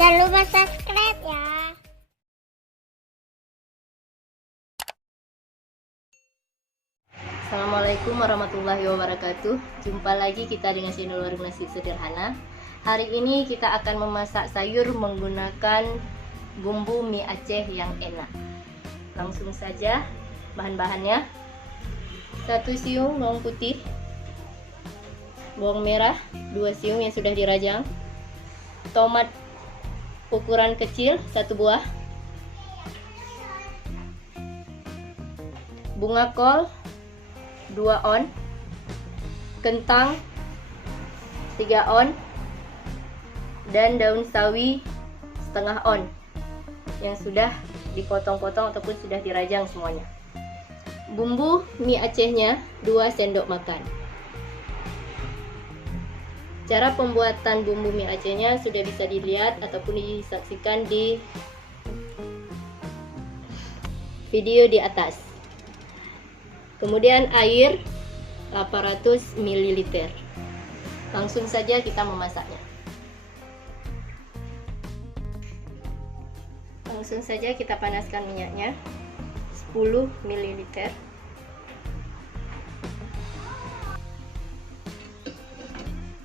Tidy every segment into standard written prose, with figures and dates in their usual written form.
Jangan lupa subscribe ya. Assalamualaikum warahmatullahi wabarakatuh. Jumpa lagi kita dengan channel Warung Nasi Sederhana. Hari ini kita akan memasak sayur menggunakan bumbu mie Aceh yang enak. Langsung saja, bahan-bahannya: 1 siung bawang putih, bawang merah 2 siung yang sudah dirajang, tomat ukuran kecil 1 buah, bunga kol 2 on, kentang 3 on, dan daun sawi setengah on yang sudah dipotong-potong ataupun sudah dirajang semuanya. Bumbu mie Acehnya 2 sendok makan. Cara pembuatan bumbu mie Acehnya sudah bisa dilihat ataupun disaksikan di video di atas. Kemudian air 800 ml. Langsung saja kita memasaknya. Langsung saja kita panaskan minyaknya 10 ml.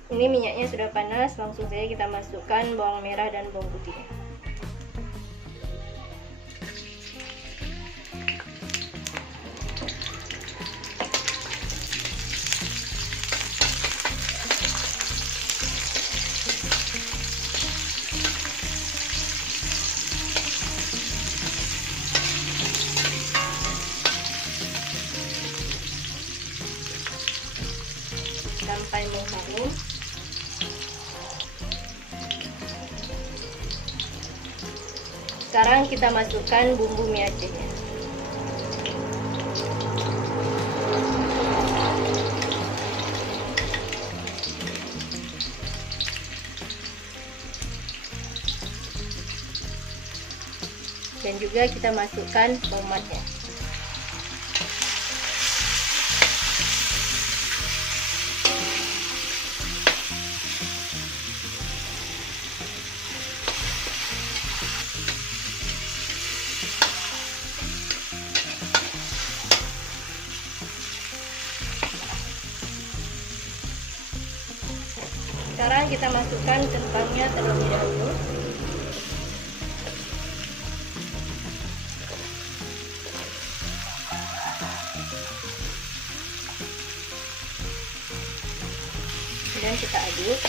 Ini minyaknya sudah panas, langsung saja kita masukkan bawang merah dan bawang putihnya. Sampai mengharum. Sekarang kita masukkan bumbu mie Acehnya. Dan juga kita masukkan tomatnya. Sekarang kita masukkan kentangnya terlebih dahulu. Dan kita aduk.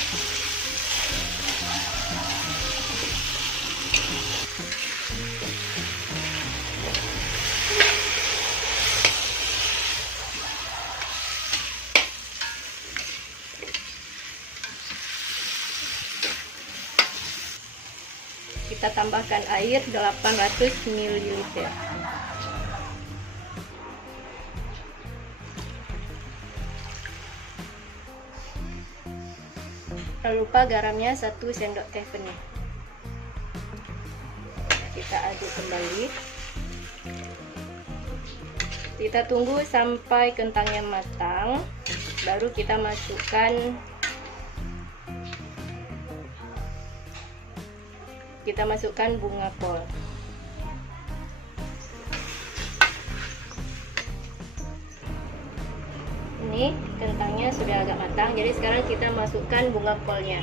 Kita tambahkan air 800 ml. Jangan lupa garamnya 1 sendok teh penuh. Kita aduk kembali. Kita tunggu sampai kentangnya matang, baru kita masukkan bunga kol. Ini kentangnya sudah agak matang, jadi sekarang kita masukkan bunga kolnya.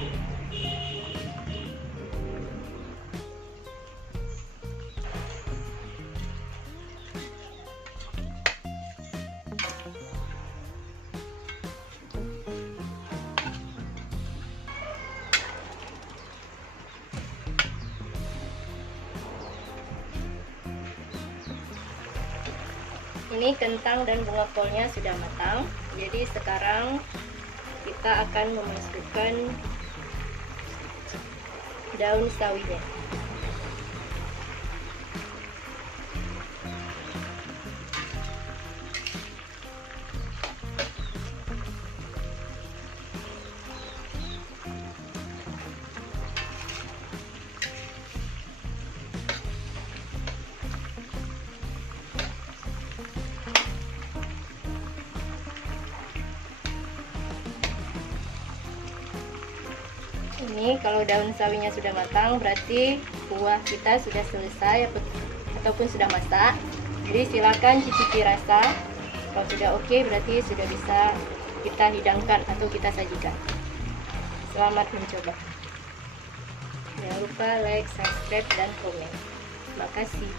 Ini kentang dan bunga kolnya sudah matang, jadi sekarang kita akan memasukkan daun sawinya. Ini kalau daun sawinya sudah matang berarti kuah kita sudah selesai ataupun sudah masak. Jadi silakan cicipi rasa. Kalau sudah oke berarti sudah bisa kita hidangkan atau kita sajikan. Selamat mencoba. Jangan lupa like, subscribe, dan komen. Terima kasih.